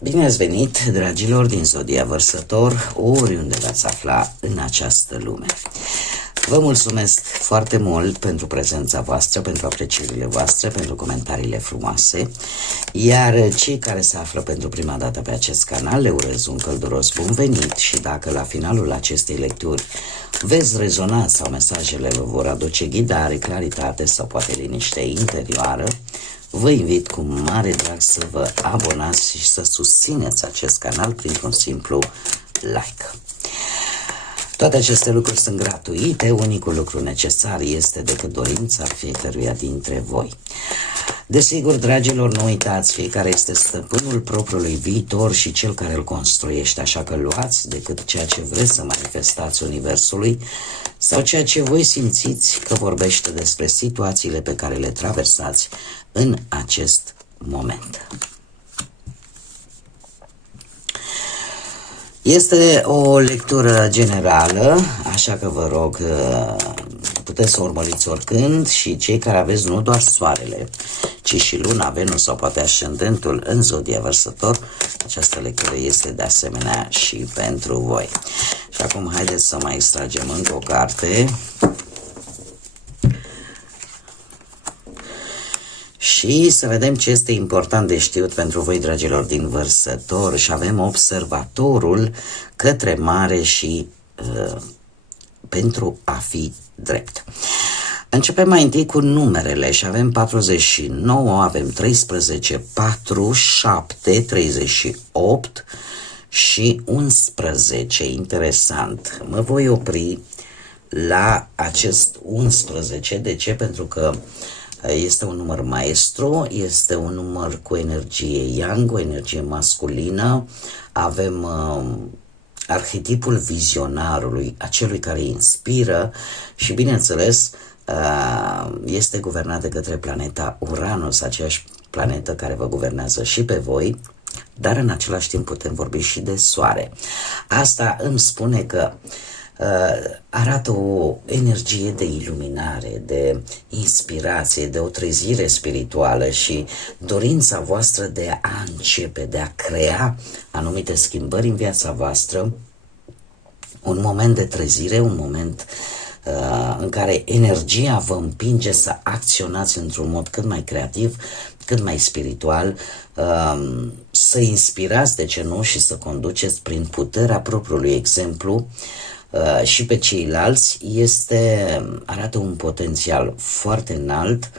Bine ați venit, dragilor din Zodia Vărsător, oriunde v-ați afla în această lume. Vă mulțumesc foarte mult pentru prezența voastră, pentru aprecierile voastre, pentru comentariile frumoase, iar cei care se află pentru prima dată pe acest canal le urez un călduros bun venit și dacă la finalul acestei lecturi veți rezona sau mesajele vă vor aduce ghidare, claritate sau poate liniște interioară, vă invit cu mare drag să vă abonați și să susțineți acest canal printr-un simplu like. Toate aceste lucruri sunt gratuite, unicul lucru necesar este decât dorința fiecăruia dintre voi. Desigur, dragilor, nu uitați, fiecare este stăpânul propriului viitor și cel care îl construiește, așa că luați decât ceea ce vreți să manifestați Universului sau ceea ce voi simțiți că vorbește despre situațiile pe care le traversați în acest moment. Este o lectură generală, așa că vă rog, puteți să urmăriți oricând și cei care aveți nu doar soarele, ci și luna, Venus sau poate ascendentul în Zodia Vărsător, această lectură este de asemenea și pentru voi. Și acum haideți să mai extragem încă o carte. Și să vedem ce este important de știut pentru voi, dragilor din Vărsător. Și avem observatorul către mare și pentru a fi drept. Începem mai întâi cu numerele și avem 49, avem 13, 4, 7, 38 și 11. Interesant. Mă voi opri la acest 11. De ce? Pentru că este un număr maestru, este un număr cu energie yang, o energie masculină. Avem arhetipul vizionarului, acelui care inspiră și, bineînțeles, este guvernat de către planeta Uranus, aceeași planetă care vă guvernează și pe voi, dar în același timp putem vorbi și de soare. Asta îmi spune că arată o energie de iluminare, de inspirație, de o trezire spirituală și dorința voastră de a începe, de a crea anumite schimbări în viața voastră, un moment de trezire, un moment în care energia vă împinge să acționați într-un mod cât mai creativ, cât mai spiritual, să inspirați, de ce nu, și să conduceți prin puterea propriului exemplu și pe ceilalți. Arată un potențial foarte înalt,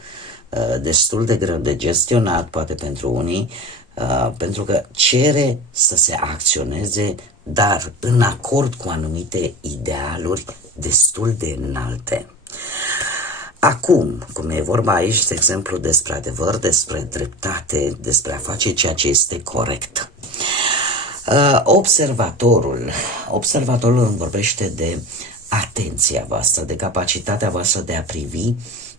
destul de greu de gestionat, poate pentru unii, pentru că cere să se acționeze, dar în acord cu anumite idealuri destul de înalte. Acum, cum e vorba aici, de exemplu, despre adevăr, despre dreptate, despre a face ceea ce este corect. Observatorul îmi vorbește de atenția voastră, de capacitatea voastră de a privi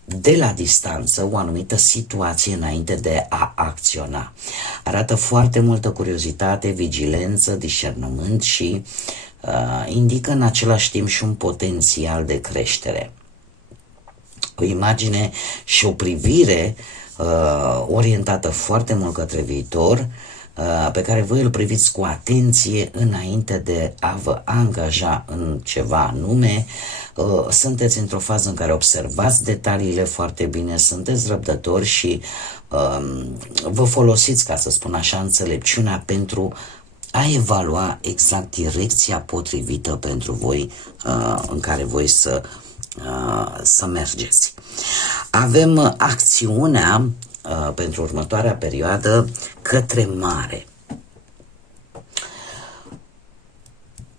de la distanță o anumită situație înainte de a acționa. Arată foarte multă curiozitate, vigilență, discernământ și indică în același timp și un potențial de creștere. O imagine și o privire orientată foarte mult către viitor, pe care voi îl priviți cu atenție înainte de a vă angaja în ceva anume. Sunteți într-o fază în care observați detaliile foarte bine, sunteți răbdători și vă folosiți, ca să spun așa, înțelepciunea pentru a evalua exact direcția potrivită pentru voi, în care voi să mergeți. Avem acțiunea pentru următoarea perioadă către mare.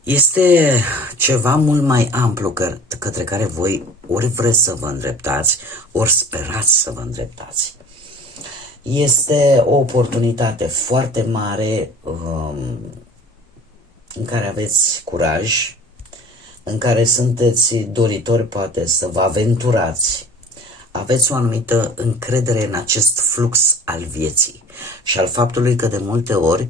Este ceva mult mai amplu către care voi ori vreți să vă îndreptați, ori sperați să vă îndreptați. Este o oportunitate foarte mare în care aveți curaj, în care sunteți doritori poate să vă aventurați. Aveți o anumită încredere în acest flux al vieții și al faptului că de multe ori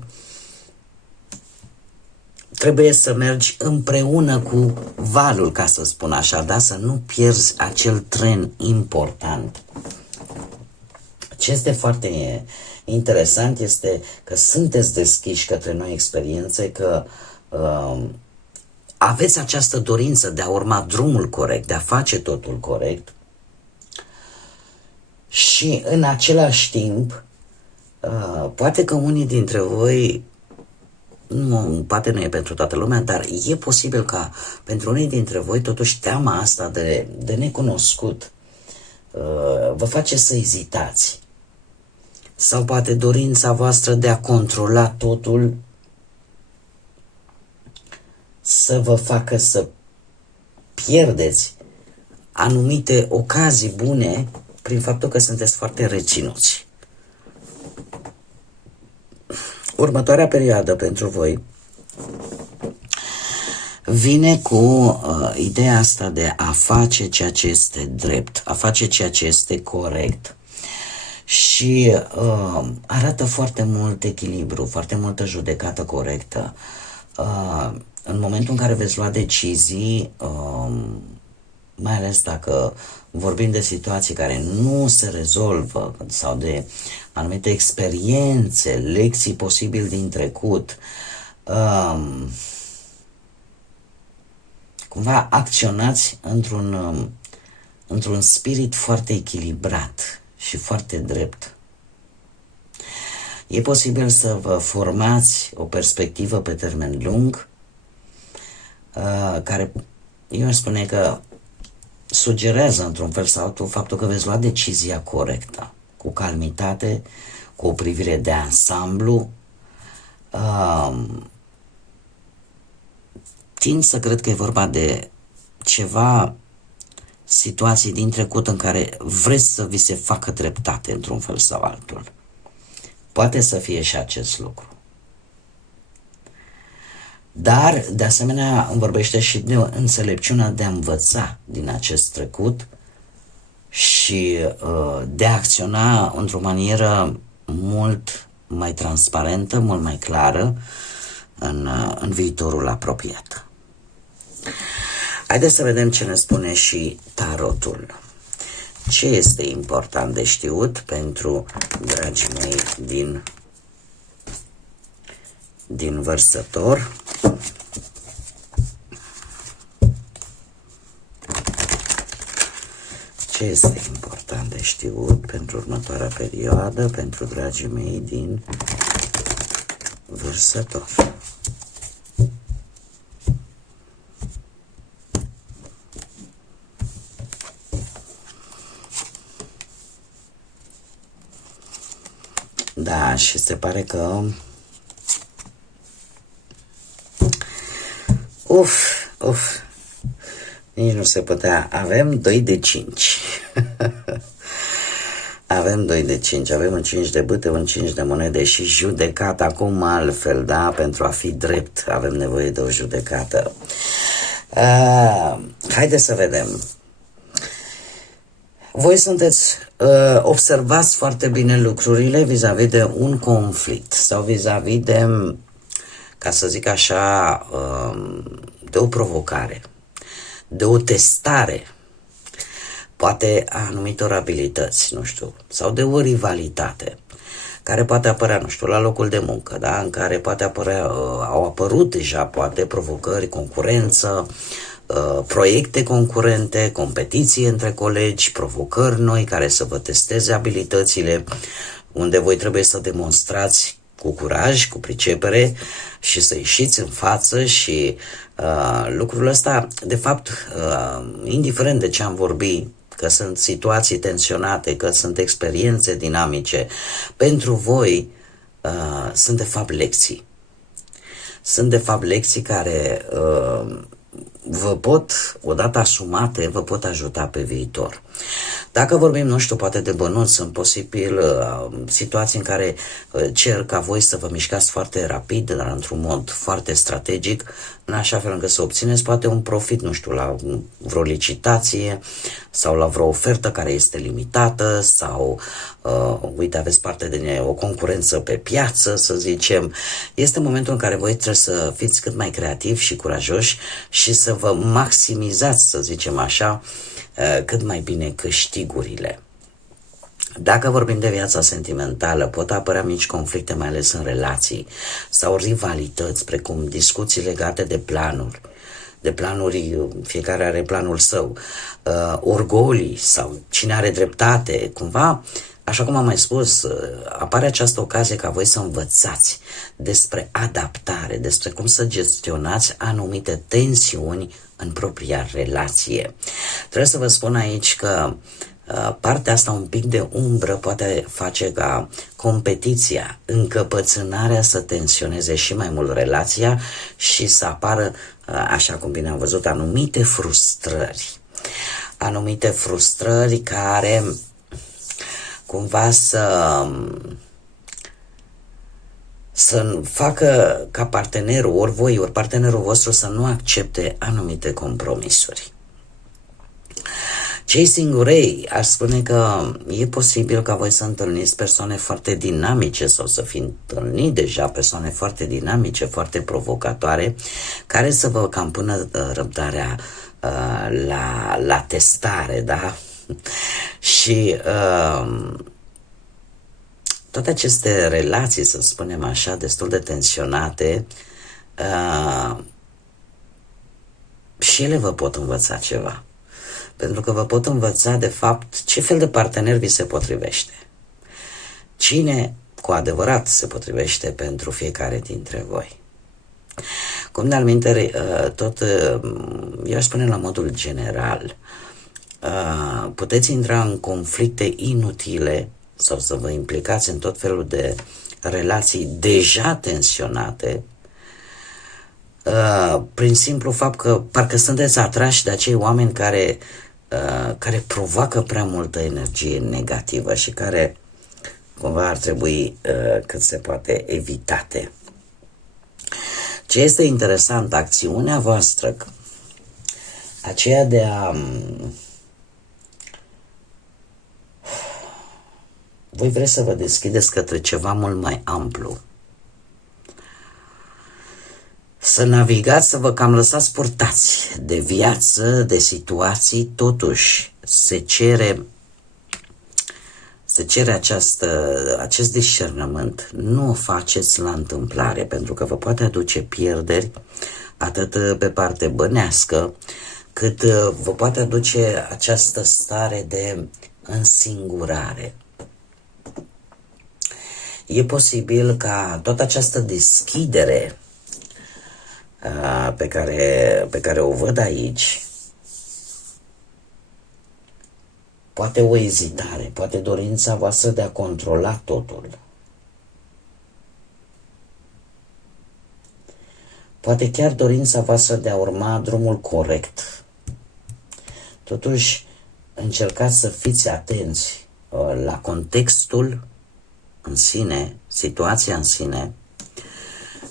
trebuie să mergi împreună cu valul, ca să spun așa, da? Să nu pierzi acel tren important. Ce este foarte interesant este că sunteți deschiși către noi experiențe, că aveți această dorință de a urma drumul corect, de a face totul corect și în același timp poate că unii dintre voi, poate nu e pentru toată lumea, dar e posibil ca pentru unii dintre voi totuși teama asta de necunoscut vă face să ezitați. Sau poate dorința voastră de a controla totul să vă facă să pierdeți anumite ocazii bune prin faptul că sunteți foarte reținuți. Următoarea perioadă pentru voi vine cu ideea asta de a face ceea ce este drept, a face ceea ce este corect și arată foarte mult echilibru, foarte multă judecată corectă. În momentul în care veți lua decizii, mai ales dacă vorbim de situații care nu se rezolvă sau de anumite experiențe, lecții posibil din trecut, cumva acționați într-un spirit foarte echilibrat și foarte drept. E posibil să vă formați o perspectivă pe termen lung, care eu aș spune că sugerează într-un fel sau altul faptul că veți lua decizia corectă, cu calmitate, cu o privire de ansamblu. Tind să cred că e vorba de ceva situații din trecut în care vreți să vi se facă dreptate într-un fel sau altul. Poate să fie și acest lucru. Dar, de asemenea, îmi vorbește și de înțelepciunea de a învăța din acest trecut și de a acționa într-o manieră mult mai transparentă, mult mai clară în viitorul apropiat. Haideți să vedem ce ne spune și tarotul. Ce este important de știut pentru dragii mei din Vărsător? Ce este important de știut pentru următoarea perioadă pentru dragii mei din Vărsător? Da, și se pare că nici nu se putea. Avem 2 de 5. Avem 2 de 5, avem un 5 de bâte, un 5 de monede și judecată acum altfel, da? Pentru a fi drept avem nevoie de o judecată. Haideți să vedem. Voi sunteți, observați foarte bine lucrurile vis-a-vis de un conflict sau vis-a-vis de, ca să zic așa, de o provocare, de o testare, poate a anumitor abilități, nu știu, sau de o rivalitate, care poate apărea, nu știu, la locul de muncă, da? În care poate apărea, au apărut deja, poate, provocări, concurență, proiecte concurente, competiție între colegi, provocări noi care să vă testeze abilitățile, unde voi trebuie să demonstrați cu curaj, cu pricepere și să ieșiți în față și lucrul ăsta, de fapt, indiferent de ce am vorbit, că sunt situații tensionate, că sunt experiențe dinamice, pentru voi sunt de fapt lecții. Sunt de fapt lecții care vă pot, odată asumate, vă pot ajuta pe viitor. Dacă vorbim, nu știu, poate de bănuți, sunt posibil situații în care cer ca voi să vă mișcați foarte rapid, dar într-un mod foarte strategic, în așa fel încât să obțineți poate un profit, nu știu, la vreo licitație sau la vreo ofertă care este limitată sau, uite, aveți parte de o concurență pe piață, să zicem. Este momentul în care voi trebuie să fiți cât mai creativi și curajoși și să vă maximizați, să zicem așa, cât mai bine câștigurile. Dacă vorbim de viața sentimentală, pot apărea mici conflicte, mai ales în relații, sau rivalități, precum discuții legate de planuri. De planuri, fiecare are planul său, orgolii sau cine are dreptate, cumva, așa cum am mai spus, apare această ocazie ca voi să învățați despre adaptare, despre cum să gestionați anumite tensiuni în propria relație. Trebuie să vă spun aici că partea asta un pic de umbră poate face ca competiția, încăpățânarea să tensioneze și mai mult relația și să apară, așa cum bine am văzut, anumite frustrări. Anumite frustrări care cumva să facă ca partenerul, ori voi, ori partenerul vostru să nu accepte anumite compromisuri. Cei singurei, aș spune că e posibil ca voi să întâlniți persoane foarte dinamice sau să fi întâlnit deja persoane foarte dinamice, foarte provocatoare, care să vă cam pună răbdarea la testare, da? Și toate aceste relații, să spunem așa, destul de tensionate, și ele vă pot învăța ceva. Pentru că vă pot învăța, de fapt, ce fel de partener vi se potrivește. Cine cu adevărat se potrivește pentru fiecare dintre voi. Cum de alminteri, eu aș spune la modul general, puteți intra în conflicte inutile sau să vă implicați în tot felul de relații deja tensionate, prin simplu fapt că parcă sunteți atrași de acei oameni care provoacă prea multă energie negativă și care cumva ar trebui cât se poate evitate. Ce este interesant, acțiunea voastră, aceea de a... Voi vreți să vă deschideți către ceva mult mai amplu. Să navigați, să vă cam lăsați purtați de viață, de situații, totuși se cere acest discernământ. Nu o faceți la întâmplare, pentru că vă poate aduce pierderi atât pe parte bănească, cât vă poate aduce această stare de însingurare. E posibil ca toată această deschidere pe care o văd aici, poate o ezitare, poate dorința voastră de a controla totul, poate chiar dorința voastră de a urma drumul corect. Totuși, încercați să fiți atenți la contextul în sine, situația în sine,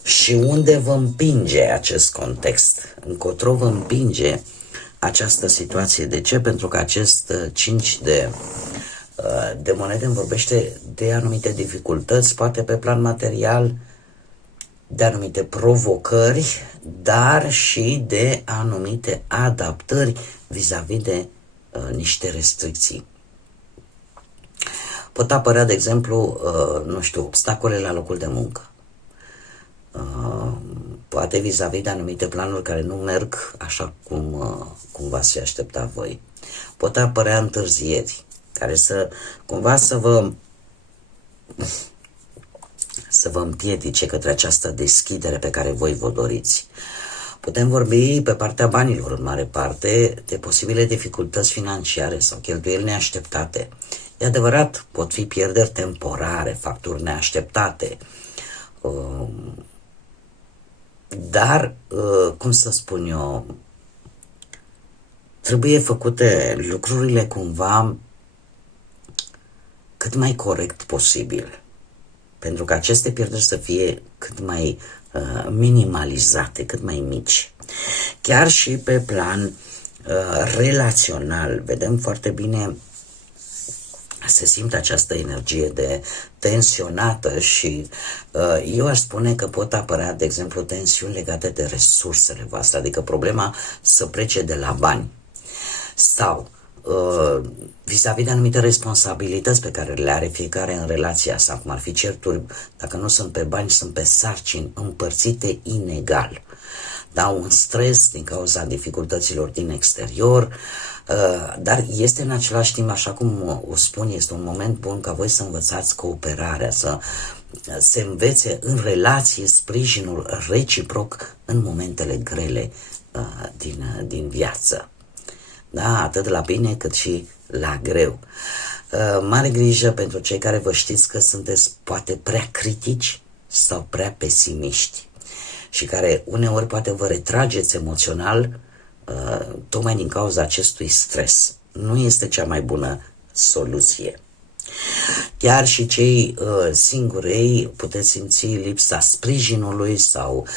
și unde vă împinge acest context, încotro vă împinge această situație. De ce? Pentru că acest 5 de monede îmi vorbește de anumite dificultăți, poate pe plan material, de anumite provocări, dar și de anumite adaptări vis-a-vis de niște restricții. Pot apărea, de exemplu, obstacole la locul de muncă. Poate vis-a-vis de anumite planuri care nu merg așa cum v-ați fi aștepta voi. Pot apărea întârzieri care să vă împiedice către această deschidere pe care voi vă doriți. Putem vorbi pe partea banilor, în mare parte, de posibile dificultăți financiare sau cheltuieli neașteptate. E adevărat, pot fi pierderi temporare, facturi neașteptate, dar, cum să spun eu, trebuie făcute lucrurile cumva cât mai corect posibil, pentru că aceste pierderi să fie cât mai minimalizate, cât mai mici. Chiar și pe plan relațional, vedem foarte bine, se simte această energie de tensionată și eu aș spune că pot apărea, de exemplu, tensiuni legate de resursele voastre, adică problema să plece de la bani sau vis-a-vis de anumite responsabilități pe care le are fiecare în relația asta, cum ar fi certuri, dacă nu sunt pe bani, sunt pe sarcini împărțite inegal. Da, un stres din cauza dificultăților din exterior, dar este în același timp, așa cum o spun, este un moment bun ca voi să învățați cooperarea, să se învețe în relație sprijinul reciproc în momentele grele din viață. Da, atât la bine cât și la greu. Mare grijă pentru cei care vă știți că sunteți poate prea critici sau prea pesimiști și care uneori poate vă retrageți emoțional tocmai din cauza acestui stres. Nu este cea mai bună soluție. Chiar și cei singurei puteți simți lipsa sprijinului sau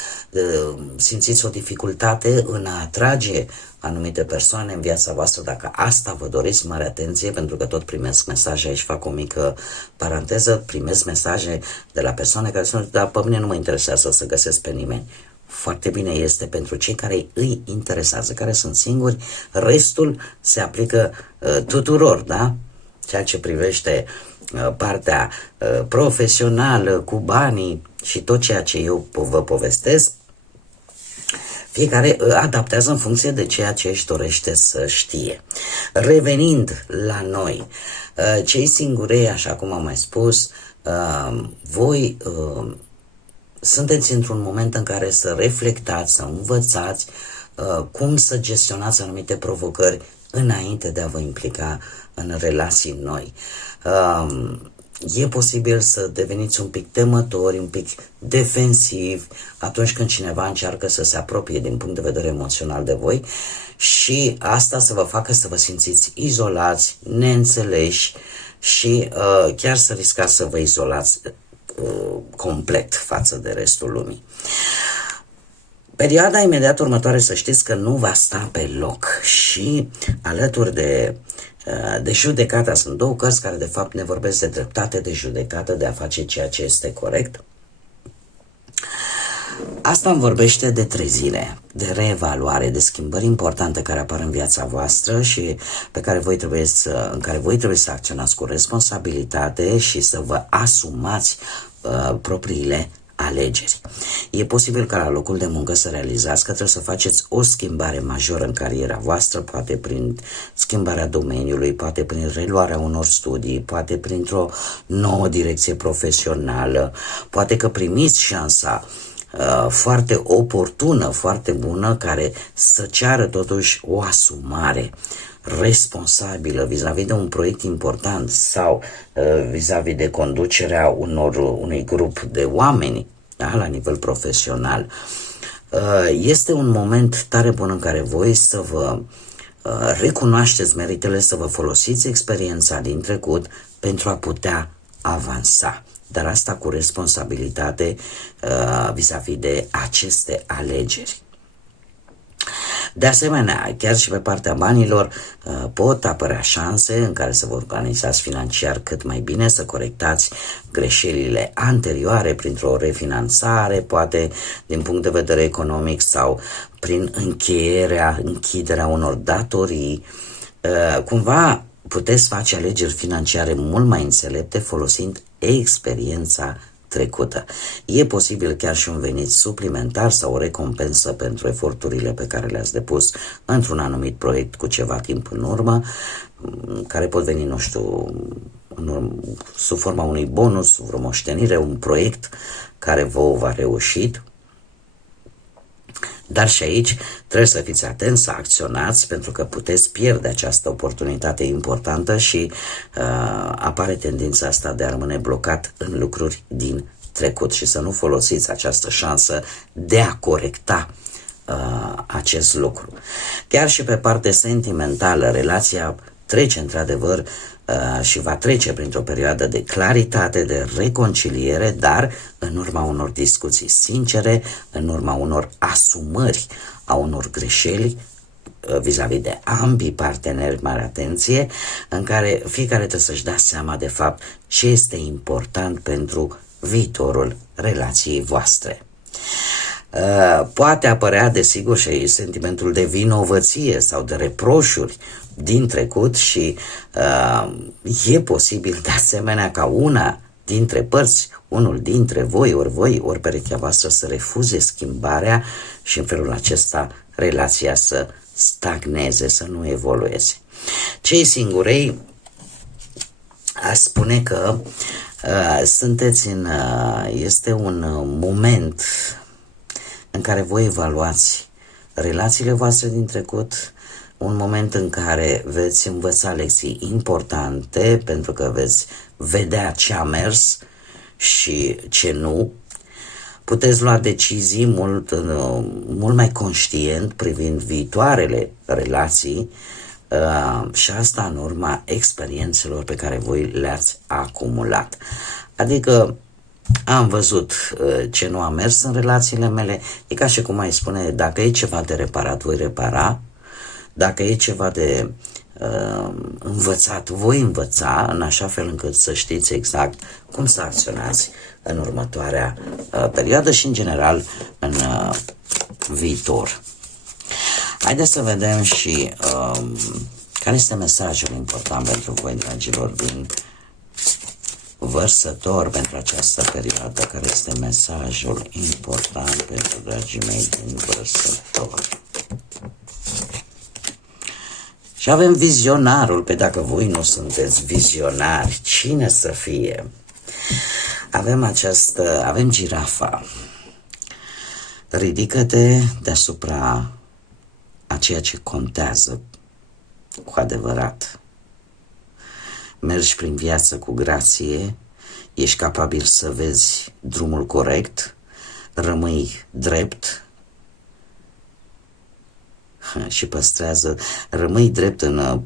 simțiți o dificultate în a atrage anumite persoane în viața voastră. Dacă asta vă doriți, mare atenție, pentru că tot primesc mesaje, aici fac o mică paranteză, primesc mesaje de la persoane care spun, dar pe mine nu mă interesează să găsesc pe nimeni. Foarte bine este pentru cei care îi interesează, care sunt singuri, restul se aplică tuturor, da? Ceea ce privește partea profesională, cu banii și tot ceea ce eu vă povestesc, fiecare adaptează în funcție de ceea ce își dorește să știe. Revenind la noi, cei singurei, așa cum am mai spus, voi sunteți într-un moment în care să reflectați, să învățați cum să gestionați anumite provocări înainte de a vă implica în relații noi. E posibil să deveniți un pic temători, un pic defensivi atunci când cineva încearcă să se apropie din punct de vedere emoțional de voi și asta să vă facă să vă simțiți izolați, neînțeleși și chiar să riscați să vă izolați complet față de restul lumii. Perioada imediat următoare, să știți că nu va sta pe loc și alături de judecata, sunt două cărți care de fapt ne vorbesc de dreptate de judecată, de a face ceea ce este corect. Asta îmi vorbește de trezire, de reevaluare, de schimbări importante care apar în viața voastră și în care voi trebuie să acționați cu responsabilitate și să vă asumați propriile alegeri. E posibil ca la locul de muncă să realizați că trebuie să faceți o schimbare majoră în cariera voastră, poate prin schimbarea domeniului, poate prin reluarea unor studii, poate printr-o nouă direcție profesională, poate că primiți șansa foarte oportună, foarte bună, care să ceară totuși o asumare responsabilă vis-a-vis de un proiect important sau vis-a-vis de conducerea unui grup de oameni, da, la nivel profesional. Este un moment tare bun în care voi să vă recunoașeți meritele, să vă folosiți experiența din trecut pentru a putea avansa. Dar asta cu responsabilitate vis-a-vis de aceste alegeri. De asemenea, chiar și pe partea banilor pot apărea șanse în care să vă organizați financiar cât mai bine, să corectați greșelile anterioare printr-o refinanțare, poate din punct de vedere economic sau prin închiderea unor datorii. Cumva puteți face alegeri financiare mult mai înțelepte folosind experiența trecută. E posibil chiar și un venit suplimentar sau o recompensă pentru eforturile pe care le-ați depus într-un anumit proiect cu ceva timp în urmă, care pot veni, nu știu, sub forma unui bonus, sub vreo moștenire, un proiect care vouă va reușit. Dar și aici trebuie să fiți atenți, să acționați, pentru că puteți pierde această oportunitate importantă și apare tendința asta de a rămâne blocat în lucruri din trecut și să nu folosiți această șansă de a corecta acest lucru. Chiar și pe partea sentimentală, relația trece într-adevăr și va trece printr-o perioadă de claritate, de reconciliere, dar în urma unor discuții sincere, în urma unor asumări a unor greșeli vis-a-vis de ambii parteneri, mare atenție, în care fiecare trebuie să-și dea seama de fapt ce este important pentru viitorul relației voastre. Poate apărea, desigur, și sentimentul de vinovăție sau de reproșuri din trecut și e posibil de asemenea ca una dintre părți, unul dintre voi, ori perechea voastră să refuze schimbarea și în felul acesta relația să stagneze, să nu evolueze. Cei singurei aș spune că este un moment în care voi evaluați relațiile voastre din trecut, un moment în care veți învăța lecții importante pentru că veți vedea ce a mers și ce nu. Puteți lua decizii mult mai conștient privind viitoarele relații și asta în urma experiențelor pe care voi le-ați acumulat. Adică am văzut ce nu a mers în relațiile mele, e ca și cum ai spune, dacă e ceva de reparat, voi repara, dacă e ceva de învățat, voi învăța, în așa fel încât să știți exact cum să acționați în următoarea perioadă și, în general, în viitor. Haideți să vedem și care este mesajul important pentru voi, dragilor, din Vărsător pentru această perioadă. Care este mesajul important pentru dragii mei din Vărsător? Și avem vizionarul, pe dacă voi nu sunteți vizionari, cine să fie? Avem girafa. Ridică-te deasupra a ceea ce contează cu adevărat. Mergi prin viață cu grație, ești capabil să vezi drumul corect, rămâi drept și rămâi drept în,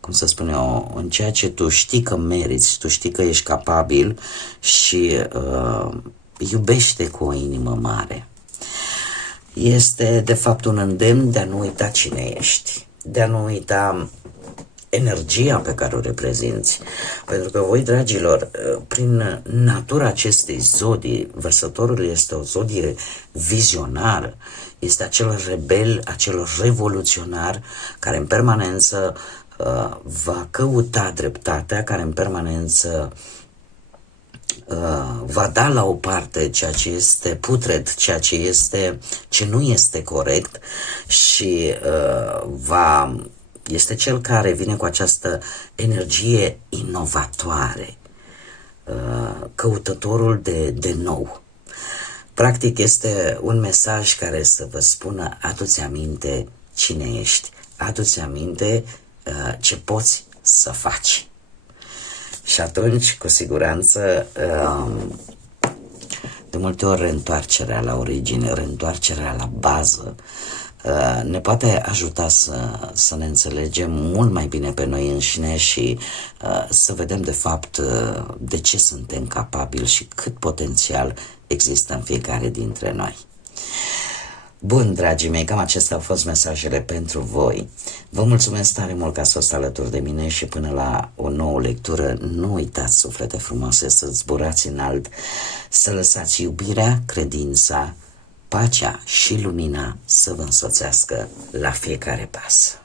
cum să spun eu, în ceea ce tu știi că meriți, tu știi că ești capabil și iubește cu o inimă mare. Este de fapt un îndemn de a nu uita cine ești, de a nu uita energia pe care o reprezinți. Pentru că voi, dragilor, prin natura acestei zodii, Vărsătorul este o zodie vizionară, este acel rebel, acel revoluționar care în permanență va căuta dreptatea, care în permanență va da la o parte ceea ce este putred, ceea ce nu este corect și este cel care vine cu această energie inovatoare, căutătorul de nou. Practic este un mesaj care să vă spună: adu-ți aminte cine ești, adu-ți aminte ce poți să faci. Și atunci, cu siguranță, de multe ori reîntoarcerea la origine, reîntoarcerea la bază, ne poate ajuta să ne înțelegem mult mai bine pe noi înșine și să vedem de fapt de ce suntem capabili și cât potențial există în fiecare dintre noi. Bun, dragii mei, cam acestea au fost mesajele pentru voi. Vă mulțumesc tare mult că ați fost alături de mine și până la o nouă lectură, nu uitați, suflete frumoase, să zburați înalt, să lăsați iubirea, credința, pacea și lumina să vă însoțească la fiecare pas.